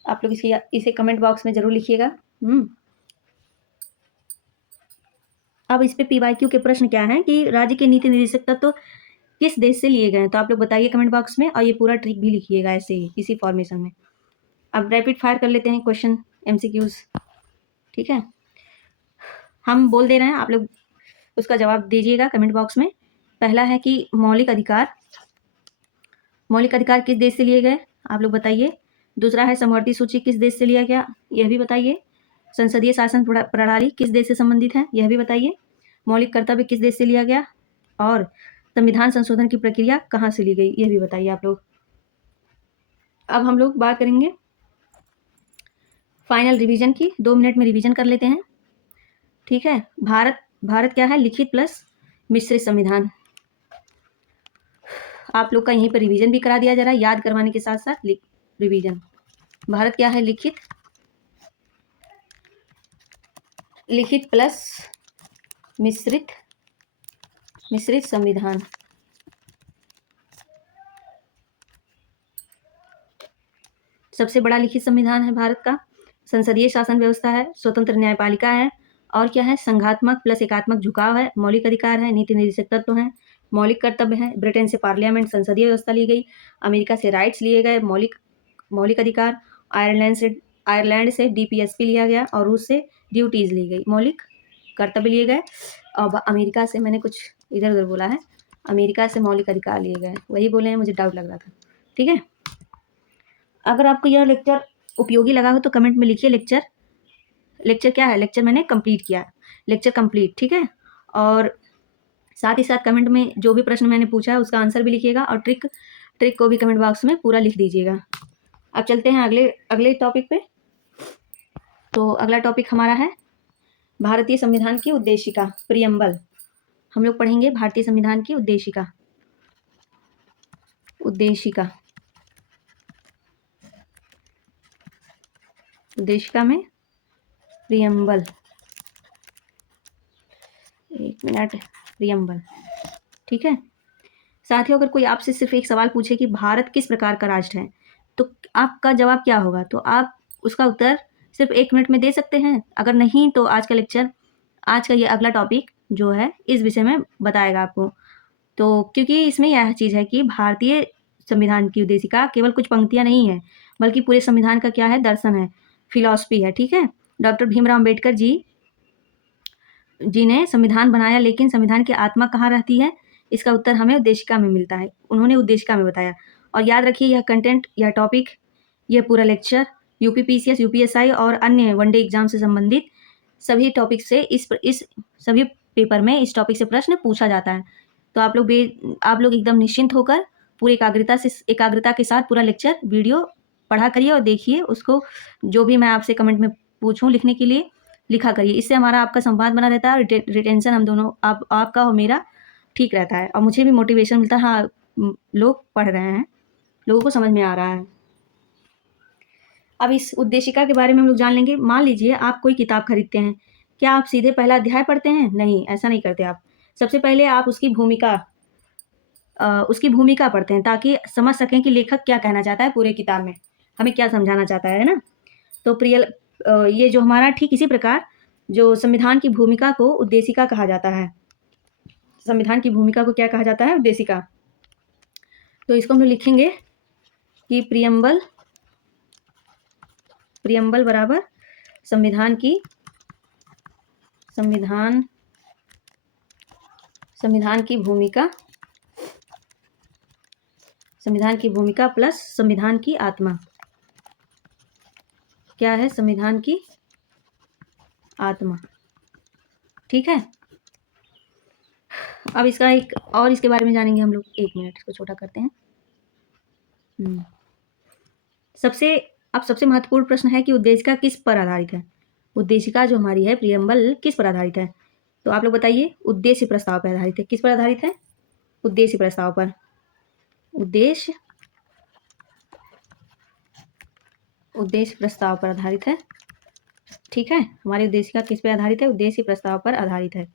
आप लोग इसे कमेंट बॉक्स में जरूर लिखिएगा। अब इस पे PYQ के प्रश्न क्या हैं कि राज्य के नीति निर्देशक तत्व किस देश से लिए गए हैं, तो आप लोग बताइए कमेंट बॉक्स में, और ये पूरा ट्रिक भी लिखिएगा ऐसे ही इसी फॉर्मेशन में। अब रैपिड फायर कर लेते हैं क्वेश्चन, MCQs, ठीक है। हम बोल दे रहे हैं, आप लोग उसका जवाब दीजिएगा कमेंट बॉक्स में। पहला है कि मौलिक अधिकार किस देश से लिए गए, आप लोग बताइए। दूसरा है समवर्ती सूची किस देश से लिया गया, यह भी बताइए। संसदीय शासन प्रणाली किस देश से संबंधित है, यह भी बताइए। मौलिक कर्तव्य किस देश से लिया गया, और संविधान संशोधन की प्रक्रिया कहाँ से ली गई, यह भी बताइए आप लोग। अब हम लोग बात करेंगे फाइनल रिवीजन की। 2 मिनट में रिवीजन कर लेते हैं, ठीक है। भारत क्या है? लिखित प्लस मिश्रित संविधान। आप लोग का यहीं पर रिवीजन भी करा दिया जा रहा है, याद करवाने के साथ साथ रिवीजन। भारत क्या है? लिखित प्लस मिश्रित संविधान। सबसे बड़ा लिखित संविधान है भारत का। संसदीय शासन व्यवस्था है, स्वतंत्र न्यायपालिका है, और क्या है? संघात्मक प्लस एकात्मक झुकाव है, मौलिक अधिकार है, नीति निर्देशक तत्व हैं, मौलिक कर्तव्य है। ब्रिटेन से पार्लियामेंट संसदीय व्यवस्था ली गई, अमेरिका से राइट्स लिए गए, मौलिक अधिकार, आयरलैंड से DPSP लिया गया, और रूस से ड्यूटीज ली गई, मौलिक कर्तव्य लिए गए। और अमेरिका से मैंने कुछ इधर उधर बोला है, अमेरिका से मौलिक अधिकार लिए गए, वही बोले हैं, मुझे डाउट लग रहा था, ठीक है। अगर आपको यह लेक्चर उपयोगी लगा हो तो कमेंट में लिखिए लेक्चर क्या है। लेक्चर मैंने कंप्लीट किया, लेक्चर कंप्लीट, ठीक है। और साथ ही साथ कमेंट में जो भी प्रश्न मैंने पूछा है उसका आंसर भी लिखिएगा, और ट्रिक को भी कमेंट बॉक्स में पूरा लिख दीजिएगा। अब चलते हैं अगले टॉपिक पे। तो अगला टॉपिक हमारा है भारतीय संविधान की उद्देशिका, प्रियम्बल। हम लोग पढ़ेंगे भारतीय संविधान की उद्देशिका में प्रियम्बल। 1 मिनट, प्रियम्बल, ठीक है। साथियों, अगर कोई आपसे सिर्फ एक सवाल पूछे कि भारत किस प्रकार का राष्ट्र है, तो आपका जवाब क्या होगा? तो आप उसका उत्तर सिर्फ 1 मिनट में दे सकते हैं। अगर नहीं तो आज का लेक्चर आज का ये अगला टॉपिक जो है इस विषय में बताएगा आपको। तो क्योंकि इसमें यह चीज़ है कि भारतीय संविधान की उद्देशिका केवल कुछ पंक्तियाँ नहीं है, बल्कि पूरे संविधान का क्या है, दर्शन है, फिलॉसफी है। ठीक है, डॉक्टर भीमराव अम्बेडकर जी ने संविधान बनाया, लेकिन संविधान की आत्मा कहाँ रहती है, इसका उत्तर हमें उद्देशिका में मिलता है। उन्होंने उद्देशिका में बताया। और याद रखिए, यह कंटेंट, यह टॉपिक, यह पूरा लेक्चर यूपी पीसीएस, यूपीएसआई और अन्य वनडे एग्जाम से संबंधित सभी टॉपिक से इस सभी पेपर में इस टॉपिक से प्रश्न पूछा जाता है। तो आप लोग एकदम निश्चिंत होकर पूरी एकाग्रता के साथ पूरा लेक्चर वीडियो पढ़ा करिए और देखिए उसको। जो भी मैं आपसे कमेंट में पूछूं लिखने के लिए, लिखा करिए। इससे हमारा आपका संवाद बना रहता है और रिटेंशन हम दोनों आपका और मेरा ठीक रहता है, और मुझे भी मोटिवेशन मिलता है। हाँ, लोग पढ़ रहे हैं, लोगों को समझ में आ रहा है। अब इस उद्देशिका के बारे में हम लोग जान लेंगे। मान लीजिए आप कोई किताब खरीदते हैं, क्या आप सीधे पहला अध्याय पढ़ते हैं? नहीं, ऐसा नहीं करते आप। सबसे पहले आप उसकी भूमिका पढ़ते हैं, ताकि समझ सकें कि लेखक क्या कहना चाहता है पूरे किताब में, हमें क्या समझाना चाहता है ना। तो ये जो हमारा, ठीक इसी प्रकार जो संविधान की भूमिका को उद्देशिका कहा जाता है। संविधान की भूमिका को क्या कहा जाता है? उद्देशिका। तो इसको हम लोग लिखेंगे कि प्रियम्बल बराबर संविधान की भूमिका प्लस संविधान की आत्मा। क्या है? संविधान की आत्मा। ठीक है, अब इसका एक और इसके बारे में जानेंगे हम लोग। 1 मिनट, इसको छोटा करते हैं। सबसे महत्वपूर्ण प्रश्न है कि उद्देशिका किस पर आधारित है। उद्देशिका जो हमारी है, प्रियम्बल, किस पर आधारित है? तो आप लोग बताइए। उद्देश्य प्रस्ताव पर आधारित है। किस पर आधारित है? उद्देश्य प्रस्ताव पर। उद्देश्य प्रस्ताव पर आधारित है। ठीक है, हमारी उद्देशिका किस पर आधारित है? उद्देश्य प्रस्ताव पर आधारित है।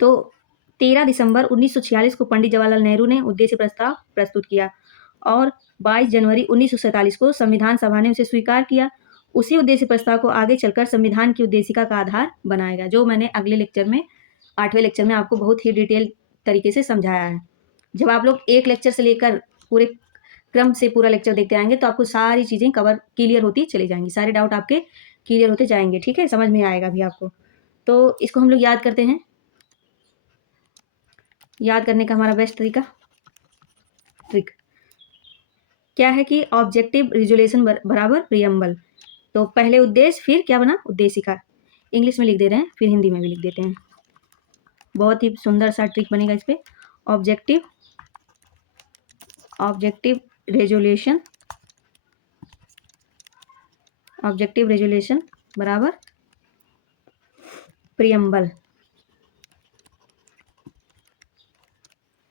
तो 13 दिसंबर 1946 को पंडित जवाहरलाल नेहरू ने उद्देश्य प्रस्ताव प्रस्तुत किया और 22 जनवरी 1947 को संविधान सभा ने उसे स्वीकार किया। उसी उद्देश्य प्रस्ताव को आगे चलकर संविधान की उद्देशिका का आधार बनाएगा, जो मैंने अगले लेक्चर में, 8वें लेक्चर में आपको बहुत ही डिटेल तरीके से समझाया है। जब आप लोग एक लेक्चर से लेकर पूरे क्रम से पूरा लेक्चर देखते आएंगे तो आपको सारी चीज़ें क्लियर होती चली जाएंगी, सारे डाउट आपके क्लियर होते जाएंगे। ठीक है, समझ में आएगा भी आपको। तो इसको हम लोग याद करते हैं। याद करने का हमारा बेस्ट ट्रिक क्या है कि ऑब्जेक्टिव रिजोल्यूशन बराबर प्रियम्बल। तो पहले उद्देश्य, फिर क्या बना? उद्देशिका। इंग्लिश में लिख दे रहे हैं, फिर हिंदी में भी लिख देते हैं। बहुत ही सुंदर सा ट्रिक बनेगा इस पे। ऑब्जेक्टिव रेजोल्यूशन बराबर प्रियम्बल।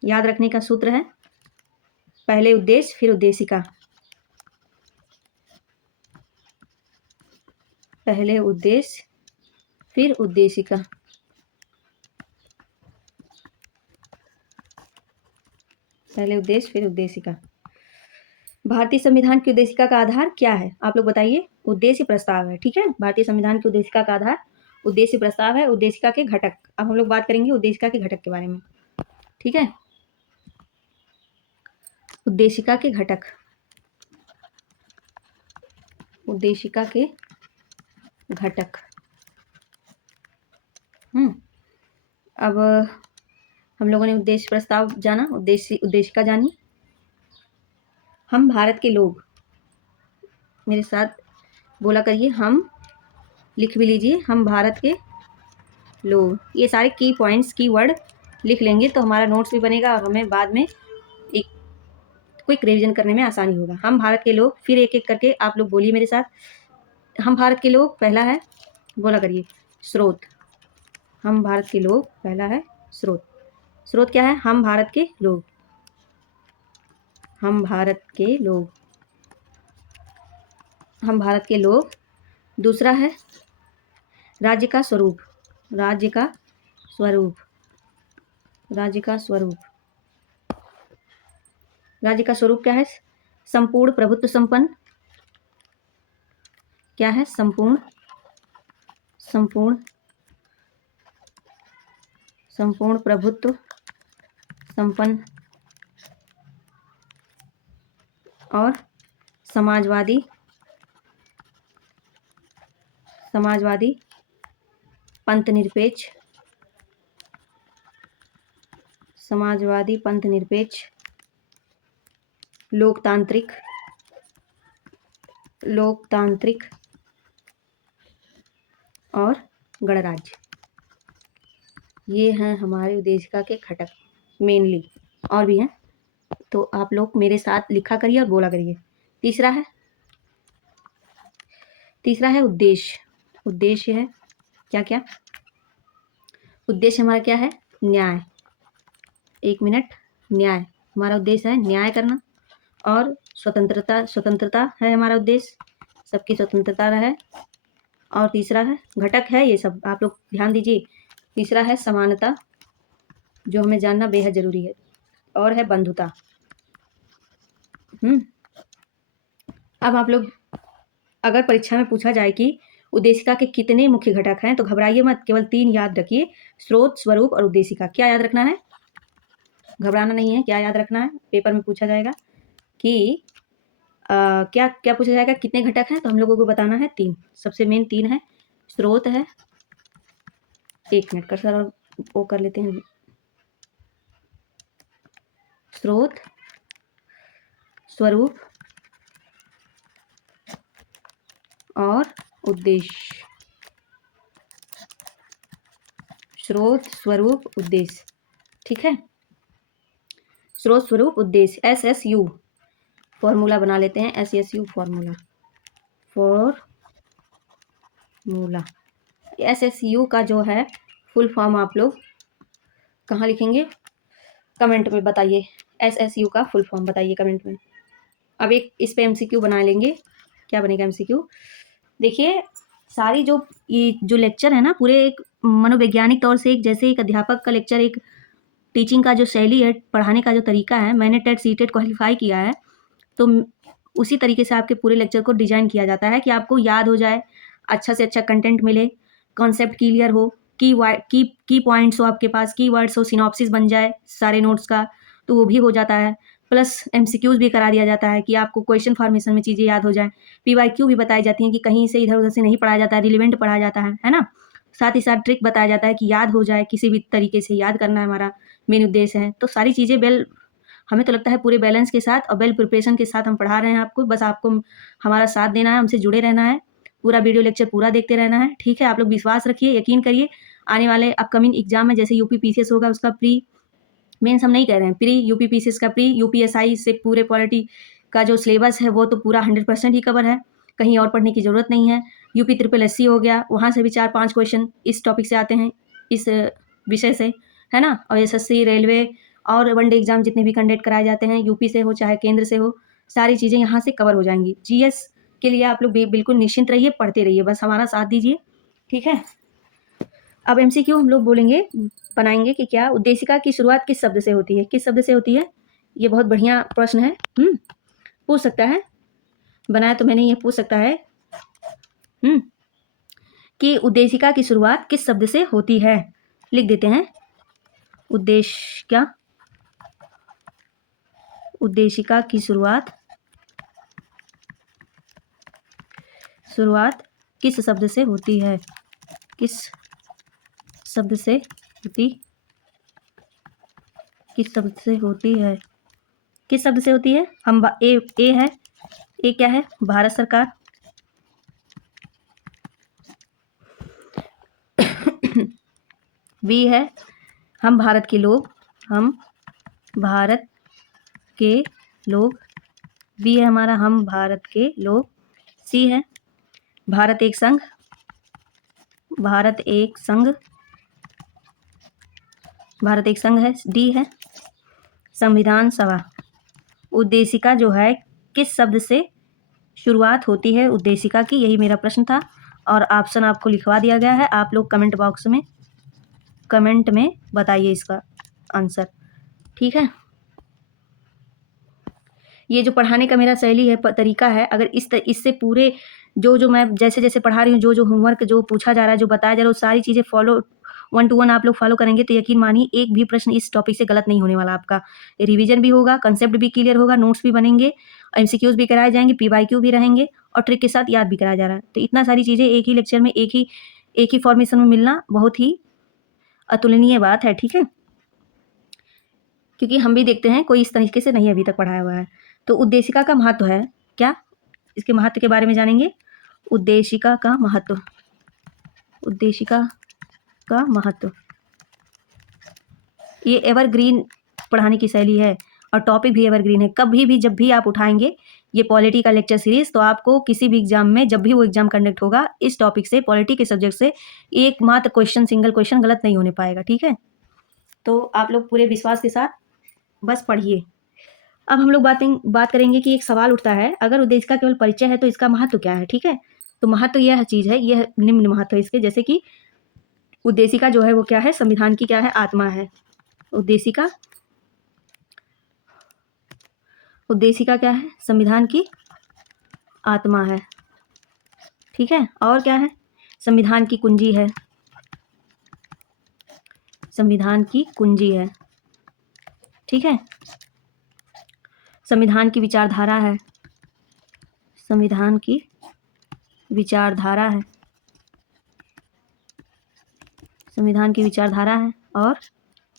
याद रखने का सूत्र है पहले उद्देश्य फिर उद्देशिका। पहले उद्देश्य फिर उद्देशिका। पहले उद्देश्य फिर उद्देशिका। भारतीय संविधान की उद्देशिका का आधार क्या है? आप लोग बताइए। उद्देश्य प्रस्ताव है। ठीक है, भारतीय संविधान की उद्देशिका का आधार उद्देश्य प्रस्ताव है। उद्देशिका के घटक, अब हम लोग बात करेंगे उद्देशिका के घटक के बारे में। ठीक है, उद्देशिका के घटक। उद्देशिका के घटक। अब हम लोगों ने उद्देश्य प्रस्ताव जाना, उद्देशिका जानी। हम भारत के लोग, मेरे साथ बोला करिए, हम लिख भी लीजिए, हम भारत के लोग। ये सारे की पॉइंट्स, की वर्ड लिख लेंगे तो हमारा नोट्स भी बनेगा और हमें बाद में एक क्विक रिवीजन करने में आसानी होगा। हम भारत के लोग, फिर एक एक करके आप लोग बोलिए मेरे साथ। हम भारत के लोग, पहला है, बोला करिए, स्रोत। हम भारत के लोग, पहला है स्रोत। स्रोत क्या है? हम भारत के लोग। हम भारत के लोग। हम भारत के लोग। दूसरा है राज्य का स्वरूप। राज्य का स्वरूप। राज्य का स्वरूप। राज्य का स्वरूप क्या है? संपूर्ण प्रभुत्व संपन्न। क्या है? संपूर्ण संपूर्ण प्रभुत्व संपन्न और समाजवादी पंथनिरपेक्ष लोकतांत्रिक और गणराज्य, ये हैं हमारे उद्देशिका के घटक मेनली, और भी हैं तो आप लोग मेरे साथ लिखा करिए और बोला करिए। तीसरा है उद्देश्य। उद्देश्य है क्या क्या? उद्देश्य हमारा क्या है? न्याय। एक मिनट। न्याय हमारा उद्देश्य है, न्याय करना। और स्वतंत्रता है हमारा उद्देश्य, सबकी स्वतंत्रता रहे। और तीसरा है घटक है, ये सब आप लोग ध्यान दीजिए। तीसरा है समानता, जो हमें जानना बेहद जरूरी है। और है बंधुता। अब आप लोग, अगर परीक्षा में पूछा जाए कि उद्देशिका के कितने मुख्य घटक हैं, तो घबराइए मत, केवल 3 याद रखिए, स्रोत, स्वरूप और उद्देशिका। क्या याद रखना है? घबराना नहीं है। क्या याद रखना है? पेपर में पूछा जाएगा कि क्या क्या पूछा जाएगा, कितने घटक हैं, तो हम लोगों को बताना है 3। सबसे मेन 3 है। स्रोत है, एक मिनट कर सर, और वो कर लेते हैं। स्रोत, स्वरूप और उद्देश्य। स्रोत, स्वरूप, उद्देश्य। ठीक है, स्रोत, स्वरूप, उद्देश्य। SSU फॉर्मूला बना लेते हैं। SSU formula. SSU का जो है फुल फॉर्म आप लोग कहाँ लिखेंगे? कमेंट में बताइए। SSU का फुल फॉर्म बताइए कमेंट में। अब एक इस पे MCQ बना लेंगे। क्या बनेगा MCQ? देखिए, सारी जो लेक्चर है ना, पूरे एक मनोवैज्ञानिक तौर से, एक जैसे एक अध्यापक का लेक्चर, एक टीचिंग का जो शैली है, पढ़ाने का जो तरीका है, मैंने टेट सीटेट क्वालिफाई किया है, तो उसी तरीके से आपके पूरे लेक्चर को डिजाइन किया जाता है कि आपको याद हो जाए, अच्छा से अच्छा कंटेंट मिले, कॉन्सेप्ट क्लियर हो, की पॉइंट्स हो आपके पास, की वर्ड्स हो, सिनॉप्सिस बन जाए सारे नोट्स का, तो वो भी हो जाता है। प्लस MCQs भी करा दिया जाता है कि आपको क्वेश्चन फॉर्मेशन में चीज़ें याद हो जाए। PYQ भी बताई जाती हैं कि कहीं से इधर उधर से नहीं पढ़ाया जाता है, रिलेवेंट पढ़ाया जाता है ना। साथ ही साथ ट्रिक बताया जाता है कि याद हो जाए, किसी भी तरीके से याद करना है हमारा मेन उद्देश्य है। तो सारी चीज़ें हमें तो लगता है पूरे बैलेंस के साथ और वेल प्रिपरेशन के साथ हम पढ़ा रहे हैं आपको। बस आपको हमारा साथ देना है, हमसे जुड़े रहना है, पूरा वीडियो लेक्चर पूरा देखते रहना है। ठीक है, आप लोग विश्वास रखिए, यकीन करिए। आने वाले अपकमिंग एग्जाम में जैसे UP PCS होगा, उसका प्री मेंस हम नहीं कह रहे हैं, प्री UP PCS का प्री UPSI से पूरे पॉलिटी का जो सिलेबस है वो तो पूरा 100% ही कवर है, कहीं और पढ़ने की ज़रूरत नहीं है। UP SSC हो गया, वहाँ से भी 4-5 क्वेश्चन इस टॉपिक से आते हैं, इस विषय से, है ना। और SSC, रेलवे और वनडे एग्जाम जितने भी कंडक्ट कराए जाते हैं, UP से हो चाहे केंद्र से हो, सारी चीज़ें यहाँ से कवर हो जाएंगी। GS के लिए आप लोग बिल्कुल निश्चिंत रहिए, पढ़ते रहिए, बस हमारा साथ दीजिए। ठीक है, अब MCQ हम लोग बनाएंगे कि क्या उद्देशिका की शुरुआत किस शब्द से होती है? किस शब्द से होती है? ये बहुत बढ़िया प्रश्न है। पूछ सकता है, बनाया तो मैंने, ये पूछ सकता है कि उद्देशिका की शुरुआत किस शब्द से होती है? लिख देते हैं, उद्देशिका की शुरुआत किस शब्द से होती है? किस शब्द से होती है? हम ए है, ए क्या है? भारत सरकार। बी है हम भारत के लोग। बी है हमारा हम भारत के लोग। सी है भारत एक संघ। भारत एक संघ है। डी है संविधान सभा। उद्देशिका जो है किस शब्द से शुरुआत होती है उद्देशिका की? यही मेरा प्रश्न था और ऑप्शन आपको लिखवा दिया गया है। आप लोग कमेंट बॉक्स में कमेंट में बताइए इसका आंसर। ठीक है, ये जो पढ़ाने का मेरा शैली है, तरीका है, अगर इससे पूरे जो मैं जैसे जैसे पढ़ा रही हूँ, जो होमवर्क जो पूछा जा रहा है, जो बताया जा रहा है, वो सारी चीज़ें फॉलो 1 to 1 आप लोग फॉलो करेंगे तो यकीन मानिए एक भी प्रश्न इस टॉपिक से गलत नहीं होने वाला आपका। रिवीजन भी होगा, कंसेप्ट भी क्लियर होगा, नोट्स भी बनेंगे, एमसीक्यूज भी कराए जाएंगे, पीवाईक्यू भी रहेंगे और ट्रिक के साथ याद भी कराया जा रहा है। तो इतना सारी चीज़ें एक ही लेक्चर में एक ही फॉर्मेशन में मिलना बहुत ही अतुलनीय बात है, ठीक है। क्योंकि हम भी देखते हैं कोई इस तरीके से नहीं अभी तक पढ़ाया हुआ है। तो उद्देशिका का महत्व है क्या, इसके महत्व के बारे में जानेंगे। उद्देशिका का महत्व, उद्देशिका का महत्व, ये एवरग्रीन पढ़ाने की शैली है और टॉपिक भी एवरग्रीन है। कभी भी जब भी आप उठाएंगे ये पॉलिटी का लेक्चर सीरीज तो आपको किसी भी एग्जाम में जब भी वो एग्जाम कंडक्ट होगा इस टॉपिक से, पॉलिटी के सब्जेक्ट से एकमात्र क्वेश्चन, सिंगल क्वेश्चन गलत नहीं होने पाएगा, ठीक है। तो आप लोग पूरे विश्वास के साथ बस पढ़िए। अब हम लोग बात करेंगे कि एक सवाल उठता है, अगर उद्देशिका केवल परिचय है तो इसका महत्व क्या है, ठीक है। तो महत्व यह चीज़ है, यह निम्न महत्व है इसके, जैसे कि उद्देशिका जो है वो क्या है, संविधान की क्या है, आत्मा है। उद्देशिका क्या है, संविधान की आत्मा है, ठीक है। और क्या है, संविधान की कुंजी है, संविधान की कुंजी है, ठीक है। संविधान की विचारधारा है, संविधान की विचारधारा है, संविधान की विचारधारा है और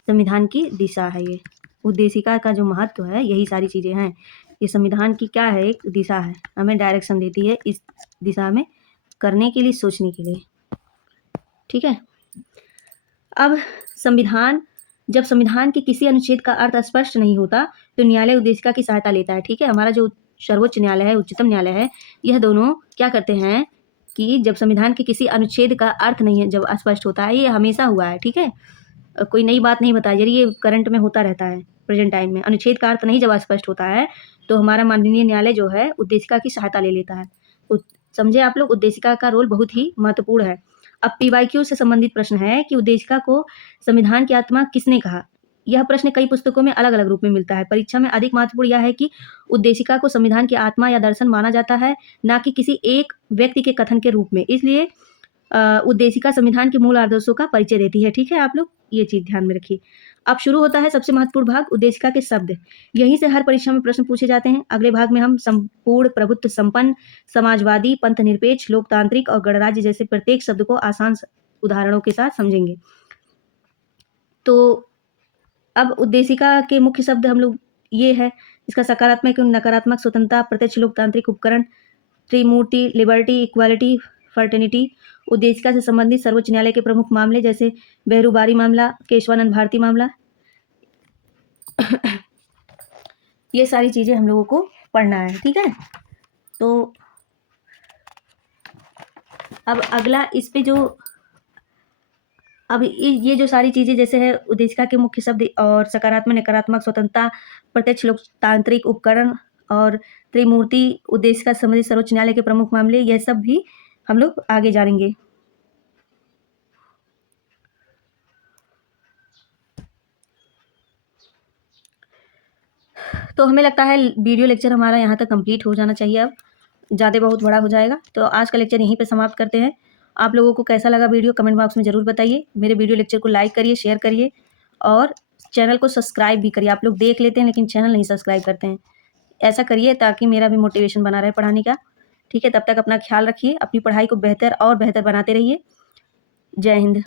संविधान की दिशा है। ये उद्देशिका का जो महत्व है यही सारी चीज़ें हैं। ये संविधान की क्या है, एक दिशा है, हमें डायरेक्शन देती है इस दिशा में करने के लिए, सोचने के लिए, ठीक है। अब जब संविधान के किसी अनुच्छेद का अर्थ स्पष्ट नहीं होता तो न्यायालय उद्देशिका की सहायता लेता है, ठीक है। हमारा जो सर्वोच्च न्यायालय है, उच्चतम न्यायालय है, यह दोनों क्या करते हैं कि जब संविधान के किसी अनुच्छेद का अर्थ नहीं है, जब अस्पष्ट होता है, ये हमेशा हुआ है, ठीक है, कोई नई बात नहीं बताई जा रही, ये करंट में होता रहता है, प्रेजेंट टाइम में। अनुच्छेद का अर्थ नहीं जब स्पष्ट होता है तो हमारा माननीय न्यायालय जो है उद्देशिका की सहायता ले लेता है। समझे आप लोग, उद्देशिका का रोल बहुत ही महत्वपूर्ण है। अब पीवाईक्यू से संबंधित प्रश्न है कि उद्देशिका को संविधान की आत्मा किसने कहा। यह प्रश्न कई पुस्तकों में अलग अलग रूप में मिलता है। परीक्षा में अधिक महत्वपूर्ण यह है कि उद्देशिका को संविधान की आत्मा या दर्शन माना जाता है, ना कि किसी एक व्यक्ति के कथन के रूप में। इसलिए उद्देशिका संविधान के मूल आदर्शों का परिचय देती है, ठीक है। आप लोग ये चीज़ ध्यान में रखिए। अब शुरू होता है सबसे महत्वपूर्ण भाग, उद्देशिका के शब्द। यहीं से हर परीक्षा में प्रश्न पूछे जाते हैं। अगले भाग में हम संपूर्ण, प्रभुत्व संपन्न, समाजवादी, पंथ निरपेक्ष, लोकतांत्रिक और गणराज्य जैसे प्रत्येक शब्द को आसान उदाहरणों के साथ समझेंगे। तो अब उद्देशिका के मुख्य शब्द हम लोग ये है, इसका सकारात्मक एवं नकारात्मक, स्वतंत्रता, प्रत्यक्ष लोकतांत्रिक उपकरण, त्रिमूर्ति, लिबर्टी, इक्वालिटी, फर्टर्निटी। उद्देशिका से संबंधित सर्वोच्च न्यायालय के प्रमुख मामले जैसे बेहरूबारी मामला, केशवानंद भारती मामला, ये सारी चीज़ें हम लोगों को पढ़ना है, ठीक है। तो अब अगला इस पे जो अब ये जो सारी चीज़ें जैसे है उद्देशिका के मुख्य शब्द और सकारात्मक, नकारात्मक, स्वतंत्रता, प्रत्यक्ष लोकतांत्रिक उपकरण और त्रिमूर्ति, उद्देशिका से संबंधित सर्वोच्च न्यायालय के प्रमुख मामले, यह सब भी हम लोग आगे जानेंगे। तो हमें लगता है वीडियो लेक्चर हमारा यहाँ तक कंप्लीट हो जाना चाहिए, अब ज़्यादा बहुत बड़ा हो जाएगा। तो आज का लेक्चर यहीं पे समाप्त करते हैं। आप लोगों को कैसा लगा वीडियो कमेंट बॉक्स में ज़रूर बताइए। मेरे वीडियो लेक्चर को लाइक करिए, शेयर करिए और चैनल को सब्सक्राइब भी करिए। आप लोग देख लेते हैं लेकिन चैनल नहीं सब्सक्राइब करते हैं, ऐसा करिए ताकि मेरा भी मोटिवेशन बना रहे पढ़ाने का, ठीक है। तब तक अपना ख्याल रखिए, अपनी पढ़ाई को बेहतर और बेहतर बनाते रहिए। जय हिंद।